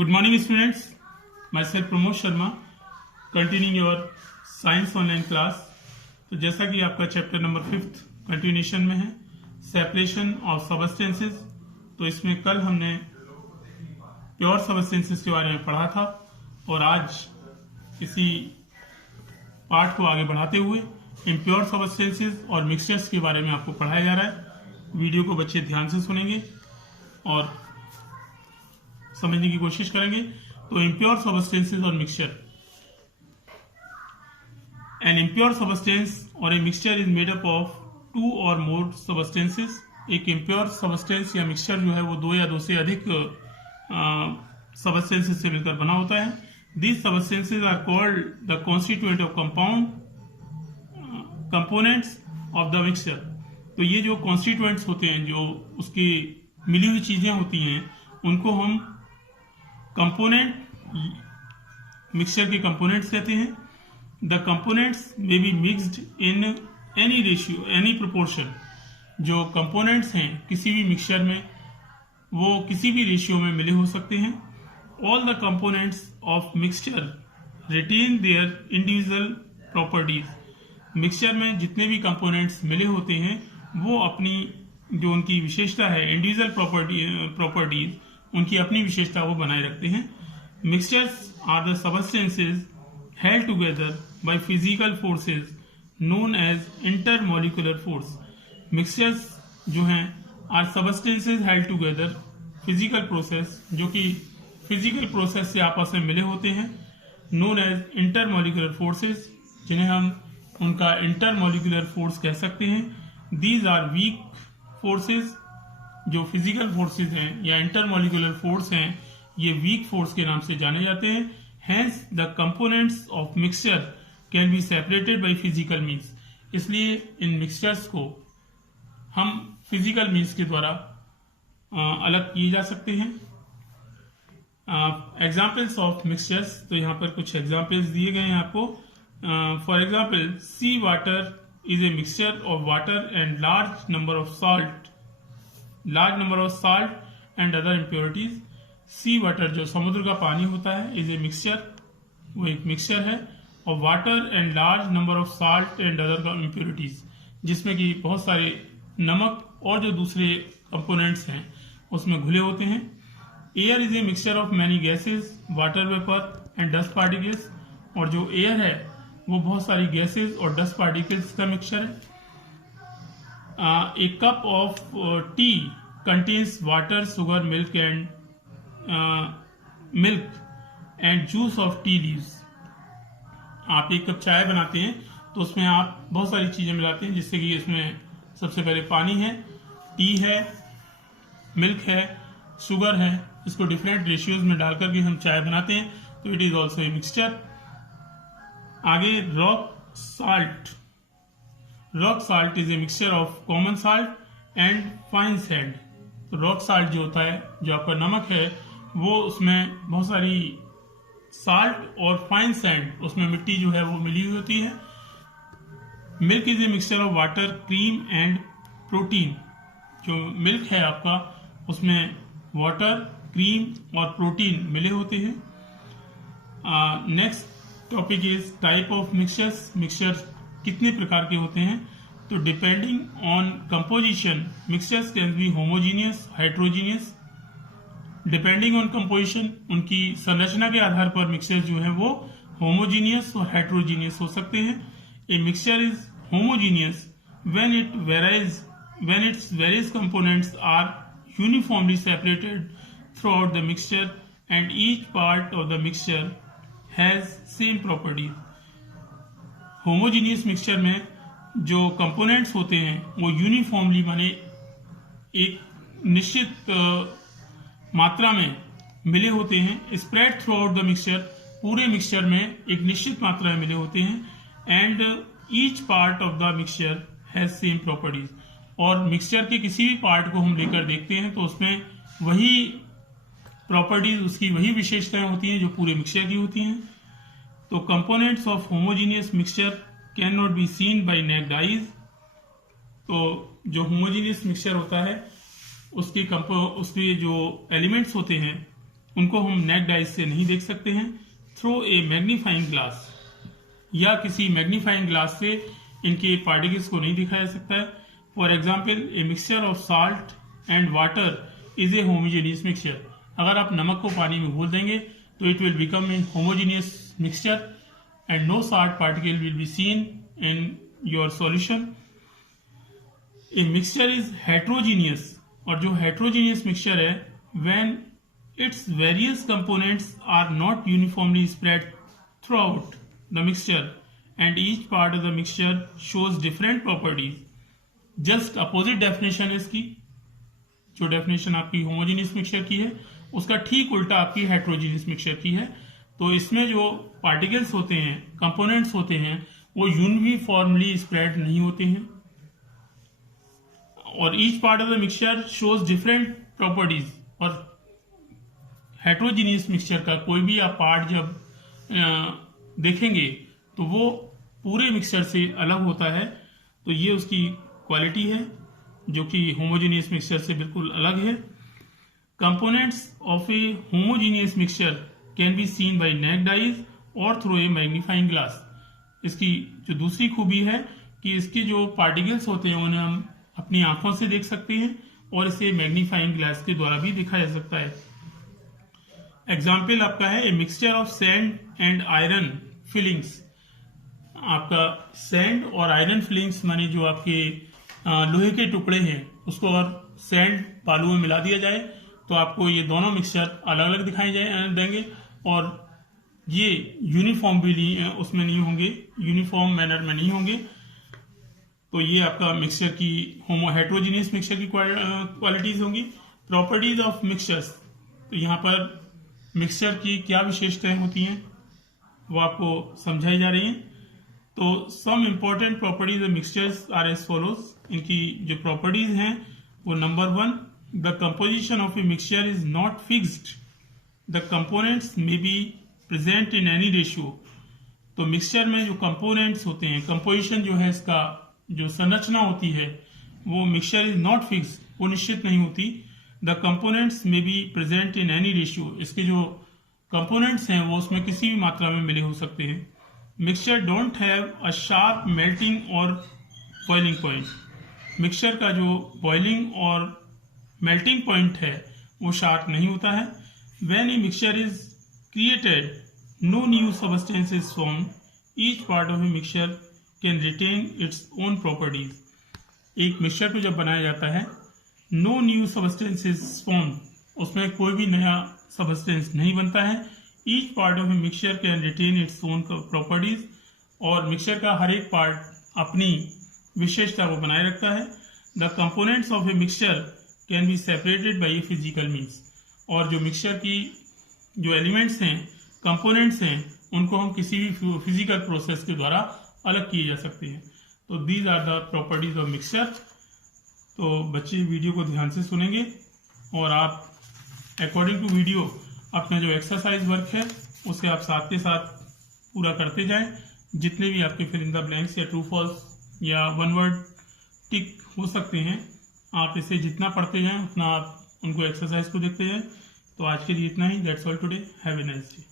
Good morning, students. Myself Pramod Sharma, continuing your science online class. तो जैसा कि आपका चैप्टर नंबर 5 कंटिन्यूएशन में है, सेपरेशन ऑफ सबस्टेंसेस। तो इसमें कल हमने प्योर सबस्टेंसेस के बारे में पढ़ा था और आज इसी पार्ट को आगे बढ़ाते हुए इम्प्योर सबस्टेंसेस और मिक्सचर्स के बारे में आपको पढ़ाया जा रहा है। वीडियो को बच्चे ध्यान से सुनेंगे और समझने की कोशिश करेंगे। तो इम्प्योर सबस्टेंसेस और मिक्सचर। एन इम्प्योर सबस्टेंस और ए mixture is made up of 2 और मोर सबस्टेंसेस। एक इम्प्योर सबस्टेंस या मिक्सचर जो है वो 2 या 2 से अधिक सबस्टेंसेस से मिलकर बना होता है। These substances are called the constituent of components of the mixture. तो ये जो कॉन्स्टिट्यूएंट्स होते हैं, जो उसकी मिली हुई चीजें होती हैं, उनको हम कंपोनेंट मिक्सचर के कंपोनेंट्स कहते हैं। The components may be mixed in any ratio any proportion. जो कंपोनेंट्स हैं किसी भी मिक्सचर में वो किसी भी रेशियो में मिले हो सकते हैं। All the components of mixture retain their individual properties. Mixture में जितने भी कंपोनेंट्स मिले होते हैं वो अपनी जो उनकी विशेषता है, इंडिविजुअल प्रॉपर्टीज उनकी अपनी विशेषता वो बनाए रखते हैं। Mixtures are the substances held together by physical forces known as intermolecular force. Mixtures जो हैं are substances held together physical process, जो कि फिजिकल प्रोसेस से आपस में मिले होते हैं, नोन एज इंटरमॉलिक्यूलर फोर्सेस, जिन्हें हम उनका इंटरमॉलिक्यूलर फोर्स कह सकते हैं। These are weak forces. जो फिजिकल फोर्सेस हैं या इंटरमॉलिक्यूलर फोर्स हैं, ये वीक फोर्स के नाम से जाने जाते हैं। Hence the components of mixture can be separated by physical means. इसलिए इन मिक्सचर्स को हम फिजिकल मीन्स के द्वारा अलग किए जा सकते हैं। एग्जाम्पल्स ऑफ मिक्सचर्स, तो यहाँ पर कुछ एग्जाम्पल्स दिए गए हैं आपको। For example, sea water is a mixture of water and large number of salt and other impurities. Sea water जो समुद्र का पानी होता है, इज ए मिक्सचर, वो एक मिक्सचर है, और water and large number of salt and other impurities, जिसमें कि बहुत सारे नमक और जो दूसरे कंपोनेंट्स हैं उसमें घुले होते हैं। Air is a mixture of many gases, water vapour and dust particles. और जो एयर है वो बहुत सारी गैसेज और डस्ट पार्टिकल्स का मिक्सचर है। A cup of tea contains water, sugar, milk and juice of tea leaves. आप एक कप चाय बनाते हैं तो उसमें आप बहुत सारी चीजें मिलाते हैं, जिससे कि इसमें सबसे पहले पानी है, टी है, मिल्क है, शुगर है। इसको डिफरेंट रेशियोज में डाल करके हम चाय बनाते हैं, तो it is also a mixture. आगे rock salt. Rock salt is a mixture of common salt and fine sand. तो रॉक साल्ट जो होता है, जो आपका नमक है, वो उसमें बहुत सारी साल्ट और फाइन सैंड, उसमें मिट्टी जो है वो मिली हुई होती है। Milk is a mixture of water, cream and protein. जो मिल्क है आपका, उसमें वाटर, क्रीम और प्रोटीन मिले होते हैं। Next topic is type of mixtures. Mixture कितने प्रकार के होते हैं? तो depending on composition mixtures can be homogeneous, heterogeneous. Depending on composition, उनकी संरचना के आधार पर मिक्सचर जो है वो होमोजीनियस और हेट्रोजीनियस हो सकते हैं। A mixture is homogeneous when its various components are uniformly separated throughout the mixture and each part of the mixture has same properties. Homogeneous mixture में जो कंपोनेंट्स होते हैं वो यूनिफॉर्मली, माने एक निश्चित मात्रा में मिले होते हैं। Spread through out the mixture, पूरे मिक्सचर में एक निश्चित मात्रा में मिले होते हैं। And each part of the mixture has same properties. और मिक्सचर के किसी भी पार्ट को हम लेकर देखते हैं तो उसमें वही प्रॉपर्टीज, उसकी वही विशेषताएं होती हैं जो पूरे मिक्सचर की होती हैं। तो components of homogeneous mixture can not be seen by naked eyes. तो जो होमोजीनियस मिक्सचर होता है उसके जो एलिमेंट्स होते हैं उनको हम नेक्ड आइज से नहीं देख सकते हैं। थ्रू ए मैग्नीफाइंग ग्लास, या किसी मैग्नीफाइंग ग्लास से इनके पार्टिकल्स को नहीं दिखाया जा सकता है। For example, a mixture of salt and water is a homogeneous mixture. अगर आप नमक को पानी में घोल देंगे तो it will become a homogeneous mixture and no salt particle will be seen in your solution. A mixture is heterogeneous, और जो हेट्रोजीनियस मिक्सचर है, when its various components are not uniformly spread throughout the mixture and each part of the mixture shows different properties. Just opposite definition इसकी, जो definition आपकी homogeneous mixture की है उसका ठीक उल्टा आपकी heterogeneous mixture की है। तो इसमें जो particles होते हैं, components होते हैं, वो uniformly spread नहीं होते हैं, और each part of the mixture shows different properties। और हेट्रोजीनियस मिक्सचर का कोई भी आप पार्ट जब देखेंगे तो वो पूरे मिक्सचर से अलग होता है। तो ये उसकी क्वालिटी है जो कि होमोजेनियस मिक्सचर से बिल्कुल अलग है। Components of a homogeneous mixture can be seen by naked eyes और थ्रू ए मैग्नीफाइंग ग्लास। इसकी जो दूसरी खूबी है कि इसके जो पार्टिकल्स होते हैं उन्हें हम अपनी आंखों से देख सकते हैं और इसे मैग्नीफाइंग ग्लास के द्वारा भी देखा जा सकता है। एग्जाम्पल आपका है ए mixture of sand and iron filings. आपका सैंड और आयरन फिलिंग्स माने जो आपके लोहे के टुकड़े हैं उसको अगर सैंड बालू में मिला दिया जाए तो आपको ये दोनों मिक्सचर अलग अलग दिखाई देंगे और ये यूनिफॉर्म भी उसमें नहीं होंगे, यूनिफॉर्म मैनर में नहीं होंगे। तो ये आपका मिक्सचर की हेट्रोजीनियस मिक्सचर की क्वालिटीज होंगी। प्रॉपर्टीज ऑफ मिक्सचर्स, तो यहाँ पर मिक्सचर की क्या विशेषताएं होती हैं वो आपको समझाई जा रही हैं। तो some important properties of mixtures are as follows. इनकी जो प्रॉपर्टीज हैं वो number 1, the composition of a mixture is not fixed, the components may be present in any ratio. तो मिक्सचर में जो कंपोनेंट्स होते हैं, कंपोजिशन जो है इसका जो संरचना होती है वो मिक्सचर इज नॉट फिक्स्ड, वो निश्चित नहीं होती। द कंपोनेंट्स में B present in any ratio, इसके जो कंपोनेंट्स हैं वो उसमें किसी भी मात्रा में मिले हो सकते हैं। Mixture don't have a sharp melting और बॉइलिंग पॉइंट, मिक्सचर का जो बॉइलिंग और मेल्टिंग पॉइंट है वो शार्प नहीं होता है। When a mixture is created no new substance is form, each part of a mixture can retain its own properties. एक मिक्सचर को जब बनाया जाता है no new substance is form, उसमें कोई भी नया सब्सटेंस नहीं बनता है। Each part of a mixture can retain its own properties, और मिक्सचर का हर एक पार्ट अपनी विशेषता को बनाए रखता है। The components of a mixture can be separated by a physical means, और जो मिक्सचर की जो एलिमेंट्स हैं, कंपोनेंट्स हैं, उनको हम किसी भी फिजिकल प्रोसेस के द्वारा अलग किए जा सकते हैं। तो these are the properties of mixture. तो बच्चे वीडियो को ध्यान से सुनेंगे और आप अकॉर्डिंग टू वीडियो अपना जो एक्सरसाइज वर्क है उसे आप साथ के साथ पूरा करते जाएं। जितने भी आपके फिल इन द ब्लैंक्स या ट्रू फॉल्स या वन वर्ड टिक हो सकते हैं, आप इसे जितना पढ़ते जाएं उतना आप उनको एक्सरसाइज को देखते जाएं। तो आज के लिए इतना ही। That's all today. Have a nice day.